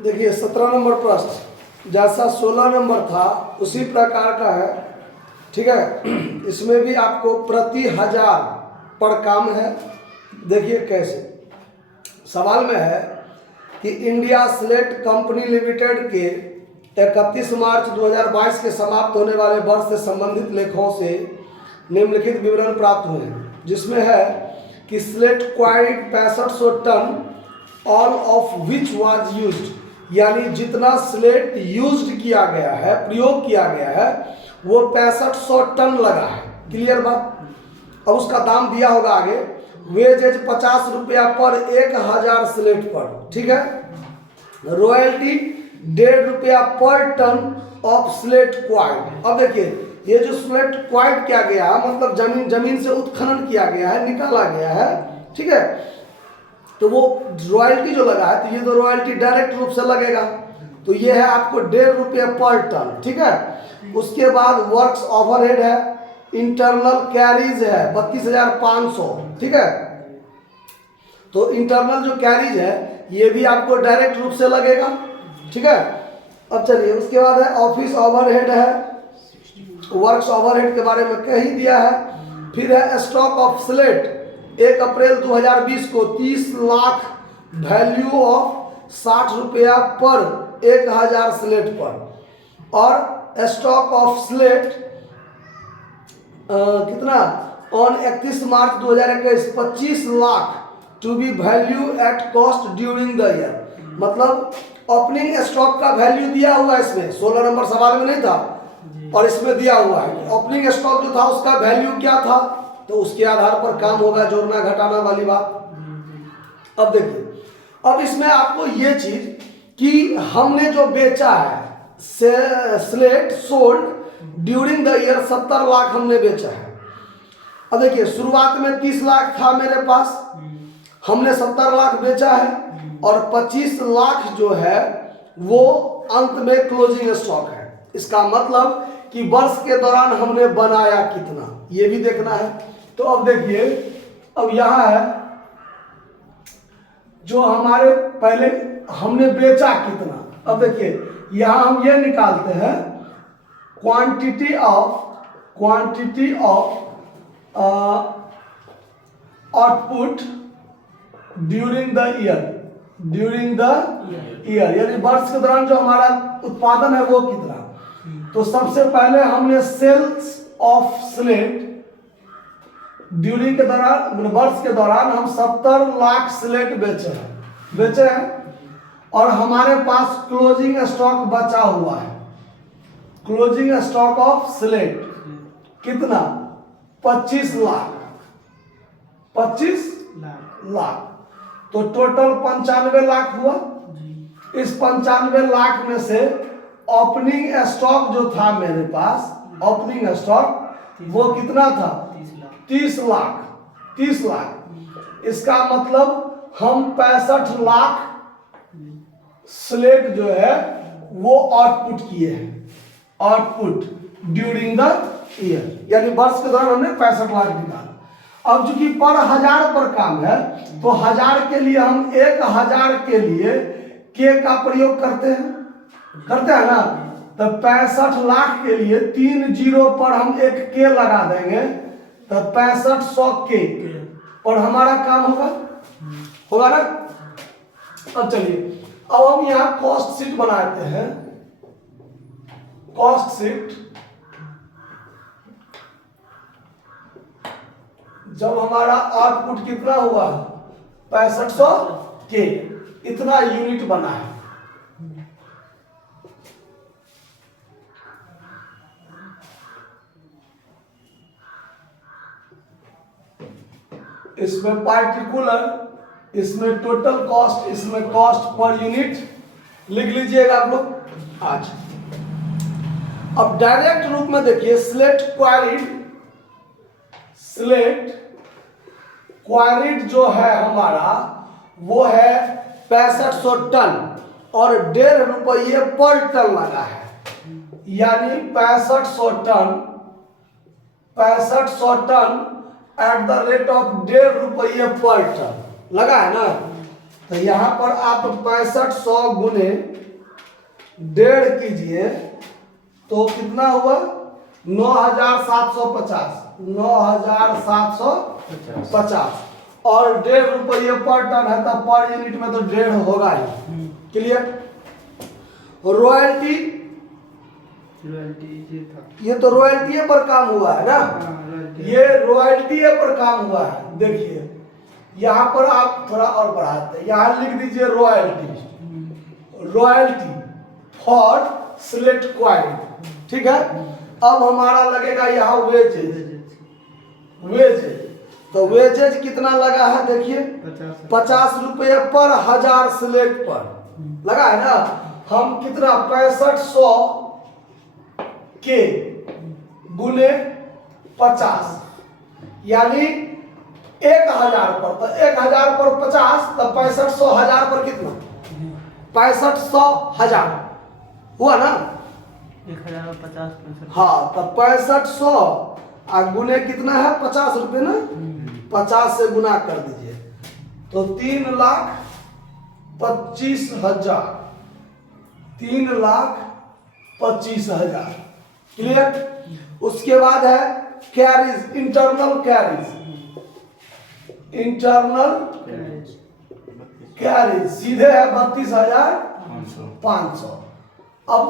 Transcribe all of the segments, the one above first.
देखिए 17 नंबर प्रश्न जैसा 16 नंबर था उसी प्रकार का है, ठीक है। इसमें भी आपको प्रति हजार पर काम है। देखिए कैसे सवाल में है कि इंडिया स्लेट कंपनी लिमिटेड के 31 मार्च 2022 के समाप्त होने वाले वर्ष से संबंधित लेखों से निम्नलिखित विवरण प्राप्त हुए हैं, जिसमें है कि slate quarried 6500 ton all of which was used, यानी जितना स्लेट यूज्ड किया गया है, प्रयोग किया गया है, वो 6500 टन लगा है। क्लियर बात। अब उसका दाम दिया होगा आगे, वेजेज 50 रुपया पर 1000 स्लेट पर, ठीक है। रॉयल्टी 1.5 रुपया पर टन ऑफ स्लेट क्वाइड। अब देखिए ये जो स्लेट क्वाइड किया गया मतलब जमीन से उत्खनन किया गया है, निकाला गया है, ठीक है। तो वो रॉयल्टी जो लगा है, तो ये तो रॉयल्टी डायरेक्ट रूप से लगेगा, तो ये है आपको 1.5 रुपया पर टन, ठीक है। उसके बाद वर्क्स ओवरहेड है, इंटरनल कैरीज है 32,500, ठीक है। तो इंटरनल जो कैरीज है ये भी आपको डायरेक्ट रूप से लगेगा, ठीक है। अब चलिए उसके बाद है ऑफिस ओवरहेड है, वर्क्स ओवरहेड के बारे में कह ही दिया है। फिर है स्टॉक ऑफ स्लेट 1 अप्रैल 2020 को 30 लाख वैल्यू ऑफ 60 रुपया पर 1000 स्लेट पर, और स्टॉक ऑफ स्लेट कितना on 31 March 2021 25 lakh to be value at cost during the year. मतलब ओपनिंग स्टॉक का वैल्यू दिया हुआ है इसमें, 16 नंबर सवाल में नहीं था और इसमें दिया हुआ है ओपनिंग स्टॉक जो था उसका वैल्यू क्या था, तो उसके आधार पर काम होगा, जोड़ना घटाना वाली बात। अब देखिए अब इसमें आपको ये चीज कि हमने जो बेचा है slate sold during the year 70 lakh हमने बेचा है। अब देखिए शुरुआत में 30 लाख था मेरे पास, हमने 70 लाख बेचा है, और 25 लाख जो है वो अंत में क्लोजिंग स्टॉक है। इसका मतलब कि वर्ष के दौरान हमने बनाया कितना, ये भी देखना है। तो अब देखिए अब यहां है जो हमारे पहले हमने बेचा कितना। अब देखिए यहां हम ये निकालते हैं quantity of output during the year, यानी वर्ष के दौरान जो हमारा उत्पादन है वो कितना। तो सबसे पहले हमने सेल्स ऑफ स्लेट ड्यूरिंग के दौरान वर्ष के दौरान हम 70 लाख स्लेट बेचे हैं, और हमारे पास क्लोजिंग स्टॉक बचा हुआ है। क्लोजिंग स्टॉक ऑफ स्लेट कितना 25 लाख, तो टोटल 95 लाख हुआ। इस 95 लाख में से ओपनिंग स्टॉक जो था मेरे पास, ओपनिंग स्टॉक वो कितना था 30 लाख। इसका मतलब हम 65 लाख स्लेट जो है वो आउटपुट किए हैं, आउटपुट ड्यूरिंग द ईयर, यानी वर्ष के दौरान हमने 65 लाख निकाला। अब चूंकि पर हजार पर काम है, तो 1000 के लिए हम 1000 के लिए के का प्रयोग करते हैं ना। तो 65 लाख के लिए 3 जीरो पर हम एक के लगा देंगे, तो 6500 के और हमारा काम होगा ना। अब चलिए अब हम यहाँ कॉस्ट शीट बनाते हैं। कॉस्ट शीट जब हमारा आउटपुट कितना हुआ 6500 के, इतना यूनिट बना है। इसमें पार्टिकुलर, इसमें टोटल कॉस्ट, इसमें कॉस्ट पर यूनिट लिख लीजिएगा आप लोग आज। अब डायरेक्ट रूप में देखिए स्लेट क्वारिड जो है हमारा वो है 6500 टन और 1.5 रुपये पर टन लगा है, यानी 6500 ton at the rate of 1.5 रुपये पर टन लगा है ना। तो यहाँ पर आप 6500 गुने 1.5 कीजिए तो कितना हुआ 9750, 9750 और 1.5 रुपये पर टन है तब पर यूनिट में तो 1.5 होगा ही। क्लियर। रॉयल्टी ये तो रॉयल्टी पर काम हुआ है ना, ये रॉयल्टी पर काम हुआ है। देखिए यहाँ पर आप थोड़ा और बढ़ाते हैं, यहाँ लिख दीजिए रॉयल्टी फॉर सिलेक्ट क्वाइन। ठीक है। अब हमारा लगेगा यहाँ वेजेज, तो वेजेज कितना लगा है देखिए 50 रुपये पर 1000 सिलेक्ट पर लगा है ना। हम कितना 6500 के गुने 50 यानी 1000 पर, तो 1000 पर 50 तो 6500 1000 पर कितना 6500 1000 हुआ ना 1050। हाँ तो 6500 गुने कितना है 50 रुपये ना, 50 से गुना कर दीजिए तो 3,25,000, 3,25,000। क्लियर। उसके बाद है कैरीज, इंटरनल कैरीज सीधे है 32,500। अब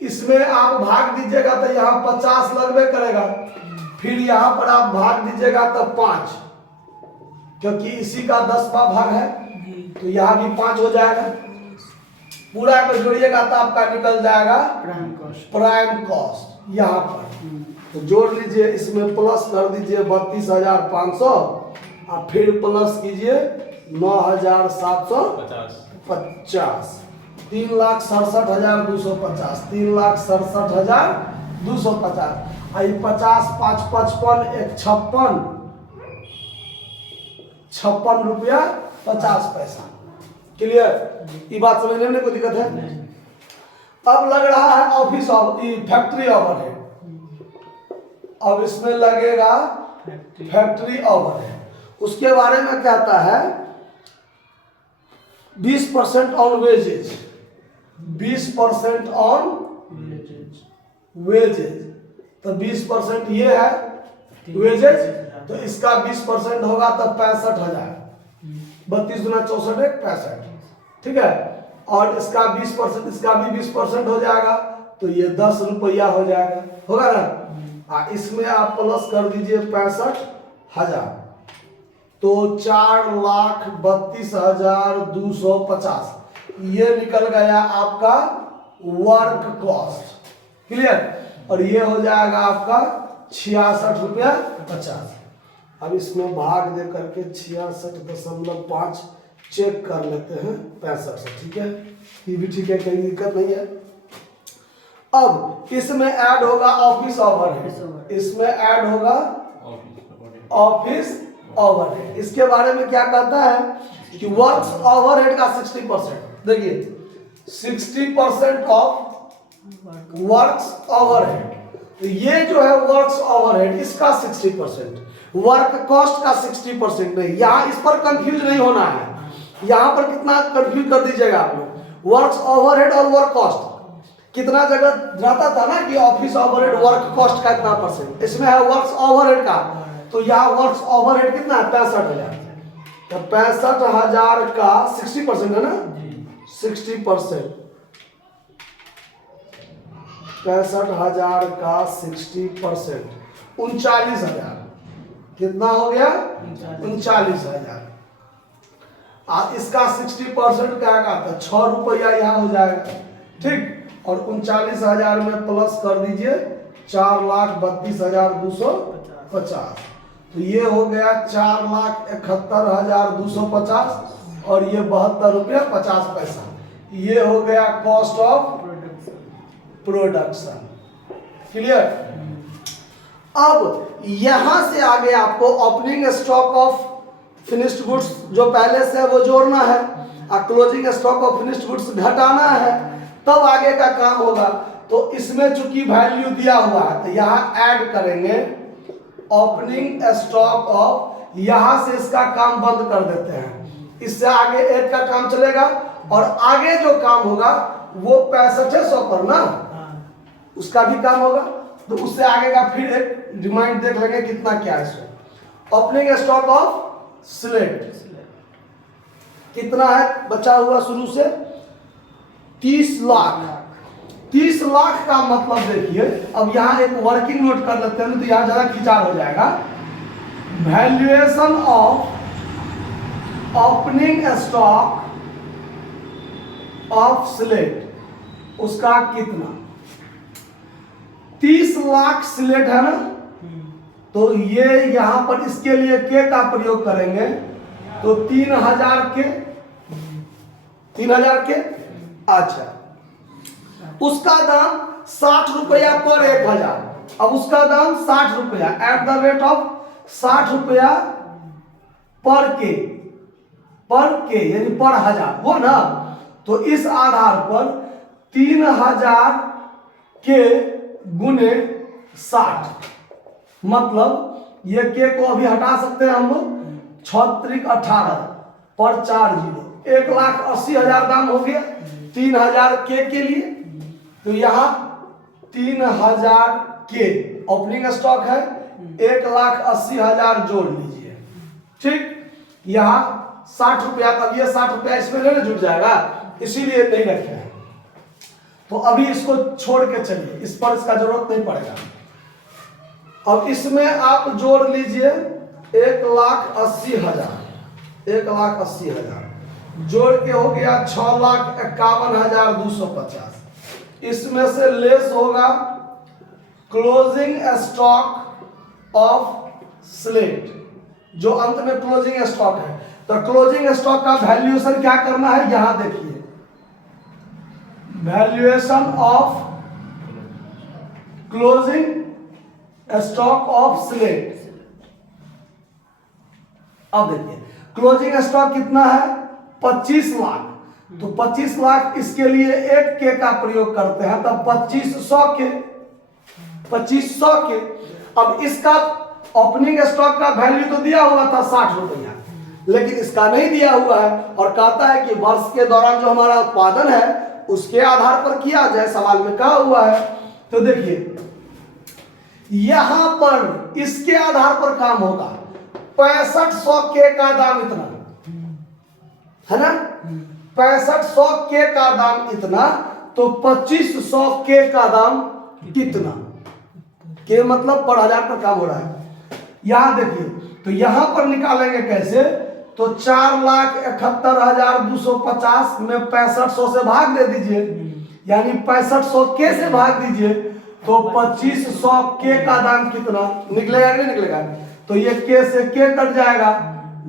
इसमें आप भाग दीजिएगा तो यहाँ 50 लगबे करेगा, फिर यहाँ पर आप भाग दीजिएगा तो 5, क्योंकि इसी का 10वां भाग है तो यहाँ भी 5 हो जाएगा। पूरा को जोड़िएगा तो आपका निकल जाएगा प्राइम कॉस्ट यहाँ पर। तो जोड़ लीजिए, इसमें प्लस कर दीजिए 32,500 और फिर प्लस कीजिए 9,750, 3,67,250, 3,67,250। आई 50 5 55 1 56 रुपया 50 पैसा। क्लियर। ये बात समझने में कोई दिक्कत है? अब लग रहा है ऑफिस फैक्ट्री ओवरहेड। अब इसमें लगेगा फैक्ट्री ओवरहेड। उसके बारे में कहता है 20% ऑन वेजेज, 20% ऑन वेजेज। तो 20% ये है वेजेज, तो इसका 20% होगा तो 65,000, 32 गुना 64 65। ठीक है। और इसका 20%, इसका भी 20% हो जाएगा तो ये 10 रुपया हो जाएगा, होगा ना। इसमें आप प्लस कर दीजिए 65,000 तो 4,32,250 ये निकल गया आपका वर्क कॉस्ट। क्लियर। और ये हो जाएगा आपका 66 रुपया 50। अब इसमें भाग दे करके 66.5 चेक कर लेते हैं 65 से। ठीक है, ये भी ठीक है, कोई दिक्कत नहीं है। अब इसमें ऐड होगा ऑफिस ओवरहेड, इसमें ऐड होगा ऑफिस ओवरहेड। इसके बारे में क्या कहता है कि वर्क्स ओवरहेड का 60%, देखिए 60% ऑफ वर्क्स ओवरहेड। तो ये जो है वर्क्स ओवरहेड इसका 60%, वर्क कॉस्ट का 60% नहीं। यहाँ इस पर कंफ्यूज नहीं होना है। यहाँ पर कितना कंफ्यूज कर दीजिएगा आप लोग, वर्क्स ओवरहेड और वर्क कॉस्ट। कितना जगह जाता था ना कि ऑफिस ओवरहेड वर्क कॉस्ट का इतना %, इसमें है वर्क्स ओवरहेड का। तो यहाँ वर्क्स ओवरहेड कितना है 65,000, तो 65,000 का 60% है ना, 60%, 65,000 का 60% 39,000 कितना हो गया 39,000। इसका 60% क्या का था 6 रुपया यहाँ हो जाएगा। ठीक। और 39,000 में प्लस कर दीजिए 4,32,250 तो ये हो गया 4,71,250 और ये 72 रुपया 50 पैसा। ये हो गया कॉस्ट ऑफ प्रोडक्शन। क्लियर। अब यहां से आगे आपको opening stock of finished goods जो पहले से है वो जोड़ना है और closing stock of finished goods घटाना है, तब आगे का काम होगा। तो इसमें चूंकि वैल्यू दिया हुआ है तो यहाँ ऐड करेंगे ओपनिंग स्टॉक ऑफ, यहां से इसका काम बंद कर देते हैं। इससे आगे 1 का काम चलेगा और आगे जो काम होगा वो 6500 पर ना, उसका भी काम होगा। तो उससे आगे का फिर एक रिमाइंड देख लेंगे कितना क्या है इसमें। ओपनिंग स्टॉक ऑफ स्लेट कितना है बचा हुआ शुरू से 30 लाख। 30 लाख का मतलब देखिए, अब यहाँ एक वर्किंग नोट कर लेते हैं तो यहाँ ज्यादा खिंचाव हो जाएगा। Valuation of opening stock of slate, उसका कितना 30 लाख स्लेट है ना, तो ये यहां पर इसके लिए के का प्रयोग करेंगे तो 3000 के 3000 के। अच्छा, उसका दाम 60 रुपया पर 1000। अब उसका दाम 60 रुपया एट द रेट ऑफ 60 रुपया पर के यानी पर 1000 वो ना। तो इस आधार पर 3000 के गुने 60, मतलब ये के को अभी हटा सकते हैं हम लोग, 6 18 पर 4 जीरो 1,80,000 दाम हो गया 3000 के लिए। तो यहाँ 3000 के ओपनिंग स्टॉक है, 1,80,000 जोड़ लीजिए। ठीक, यहाँ 60 रुपया, तब ये 60 रुपया इसमें नहीं जुड़ जाएगा, इसीलिए नहीं रखे हैं। तो अभी इसको छोड़ के चलिए, इस पर इसका जरूरत नहीं पड़ेगा। अब इसमें आप जोड़ लीजिए 1,80,000, 1,80,000 जोड़ के हो गया 6,51,250। इसमें से लेस होगा क्लोजिंग स्टॉक ऑफ स्लेट, जो अंत में क्लोजिंग स्टॉक है। तो क्लोजिंग स्टॉक का वैल्यूएशन क्या करना है, यहां देखिए, valuation of closing stock of slate. अब देखिए क्लोजिंग स्टॉक कितना है 25 लाख, तो 25 लाख इसके लिए 1 के का प्रयोग करते हैं, तब 2500 के 2500 के। अब इसका ओपनिंग स्टॉक का वैल्यू तो दिया हुआ था 60 रुपया, लेकिन इसका नहीं दिया हुआ है और कहता है कि वर्ष के दौरान जो हमारा उत्पादन है उसके आधार पर किया जाए, सवाल में कहा हुआ है। तो देखिए यहां पर इसके आधार पर काम होगा, 6500 के का दाम इतना है ना, 6500 के का दाम इतना, तो 2500 के का दाम कितना, के मतलब पर 1000 पर काम हो रहा है। यहां देखिए, तो यहां पर निकालेंगे कैसे, तो 4,71,250 में 6500 से भाग दे दीजिए, यानी 6500 के से भाग दीजिए, तो 2500 के का दाम कितना निकलेगा, नहीं निकलेगा। तो ये के से के कट जाएगा,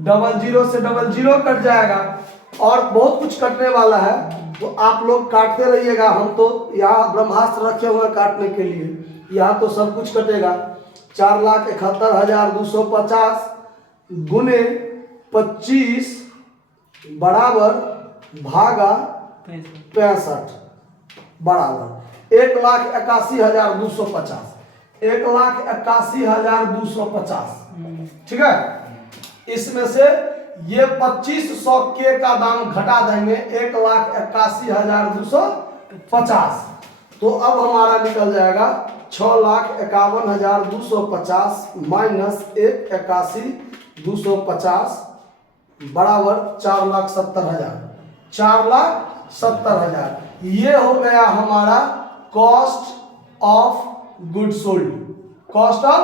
00 से 00 कट जाएगा, और बहुत कुछ कटने वाला है, तो आप लोग काटते रहिएगा। हम तो यहाँ ब्रह्मास्त्र रखे हुए काटने के लिए, यहाँ तो सब कुछ कटेगा। 4,71,250 गुने 25 बराबर भागा 65 बराबर 1,81,250, 1,81,250। ठीक है, इसमें से ये 2500 के का दाम घटा देंगे 1,81,250। तो अब हमारा निकल जाएगा 6,51,250 माइनस 1,81,250 बराबर 4,70,000, 4,70,000। ये हो गया हमारा cost of good sold. Cost of,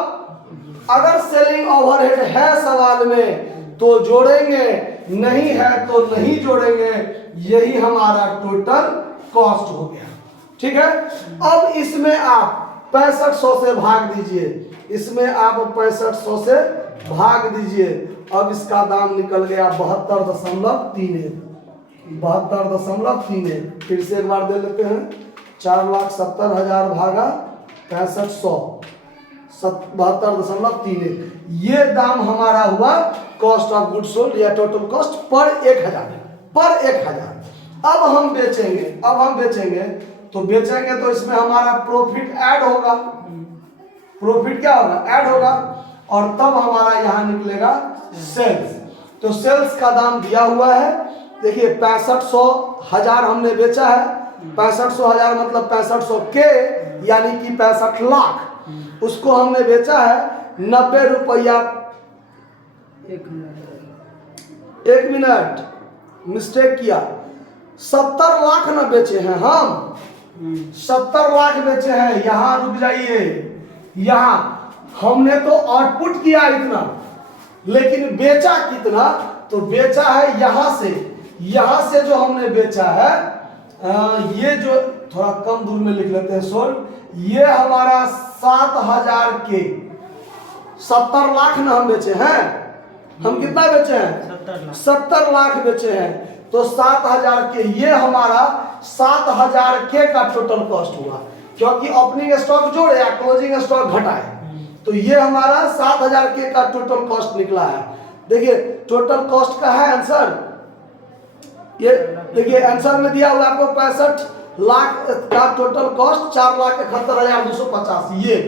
अगर सेलिंग ओवरहेड है सवाल में तो जोड़ेंगे, नहीं है तो नहीं जोड़ेंगे। यही हमारा टोटल कॉस्ट हो गया। ठीक है, अब इसमें आप 6500 से भाग दीजिए, इसमें आप 6500 से भाग दीजिए। अब इसका दाम निकल गया 72.31, 72.31। फिर से एक बार दे लेते हैं, 4,70,000 भागा 6500, 72.31। ये दाम हमारा हुआ कॉस्ट ऑफ गुड सोल्ड या टोटल कॉस्ट पर 1000। अब हम बेचेंगे, तो बेचेंगे तो इसमें हमारा प्रॉफिट ऐड होगा। प्रॉफिट क्या होगा, ऐड होगा, और तब हमारा यहां निकलेगा सेल्स। तो सेल्स का दाम दिया हुआ है, देखिए 6500 हजार हमने बेचा है। 6500 हजार मतलब 6500 के यानी कि 65 लाख, उसको हमने बेचा है 90 रुपया। 1 मिनट, मिस्टेक किया, 70 लाख न बेचे हैं हम, 70 लाख बेचे हैं। यहां रुक जाइए, यहां हमने तो आउटपुट किया इतना, लेकिन बेचा कितना? तो बेचा है यहां से जो हमने बेचा है, ये जो थोड़ा कम दूर में लिख लेते हैं सोल्व, ये हमारा 7000 के, 70 लाख ना हम बेचे हैं। हम कितना बेचे हैं? 70 लाख बेचे हैं। तो 7000 के, ये हमारा 7000 के का टोटल कॉस्ट हुआ, क्योंकि ओपनिंग स्टॉक जोड़े या क्लोजिंग स्टॉक घटाए, तो ये हमारा 7000 के का टोटल कॉस्ट निकला है। देखिए टोटल कॉस्ट का है आंसर, ये देखिए आंसर में दिया हुआ आपको 65 लाख का टोटल कॉस्ट 4,71,250,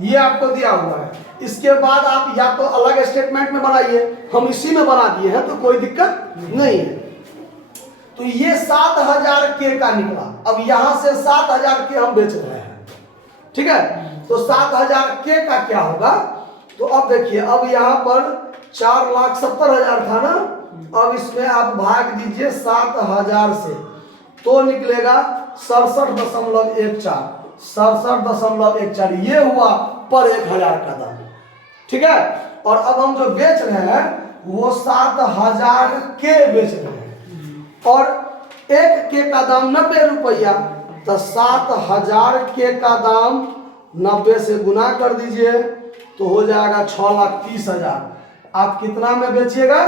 ये आपको दिया हुआ है। इसके बाद आप या तो अलग स्टेटमेंट में बनाइए, हम इसी में बना दिए हैं तो कोई दिक्कत नहीं है। तो ये 7000 के का निकला। अब यहां से 7000 के हम बेच रहे हैं, ठीक है। तो 7000 के का क्या होगा? तो अब देखिए, अब यहां पर 4,70,000 था ना, अब इसमें आप भाग दीजिए 7000 से, तो निकलेगा 67.14, 67.14, ये हुआ पर 1000 का दाम, ठीक है। और अब हम जो बेच रहे हैं वो 7000 के बेच रहे हैं, और एक के का दाम 90 रुपया, तो 7000 के का दाम 90 से गुना कर दीजिए तो हो जाएगा 6,30,000। आप कितना में बेचिएगा?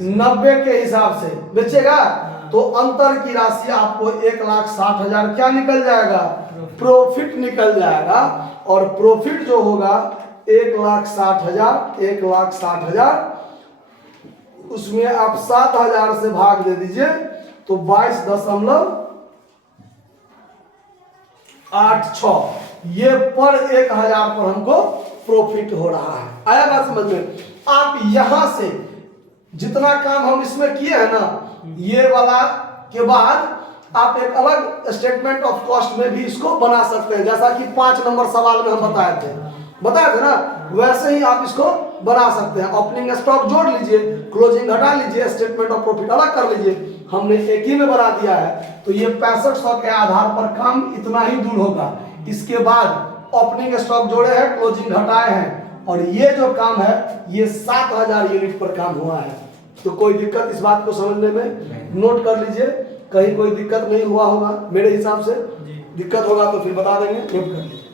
90 के हिसाब से बेचेगा, तो अंतर की राशि आपको 1,60,000 क्या निकल जाएगा? प्रॉफिट निकल जाएगा। और प्रॉफिट जो होगा 1,60,000, 1,60,000, उसमें आप 7000 से भाग दे दीजिए तो 22.86, ये पर 1000 पर हमको प्रॉफिट हो रहा है। आया बात समझ में? आप यहां से जितना काम हम इसमें किए हैं ना, ये वाला के बाद आप एक अलग स्टेटमेंट ऑफ कॉस्ट में भी इसको बना सकते हैं, जैसा कि 5 नंबर सवाल में हम बताए थे ना, वैसे ही आप इसको बना सकते हैं। ओपनिंग स्टॉक जोड़ लीजिए, क्लोजिंग घटा लीजिए, स्टेटमेंट ऑफ प्रॉफिट अलग कर लीजिए। हमने एक ही में बना दिया है, तो ये 6500 के आधार पर काम इतना ही दूर होगा। इसके बाद ओपनिंग स्टॉक जोड़े हैं, क्लोजिंग घटाए हैं, और ये जो काम है ये 7000 यूनिट पर काम हुआ है। तो कोई दिक्कत इस बात को समझने में? नोट कर लीजिए, कहीं कोई दिक्कत नहीं हुआ होगा मेरे हिसाब से। दिक्कत होगा तो फिर बता देंगे, नोट कर लीजिए।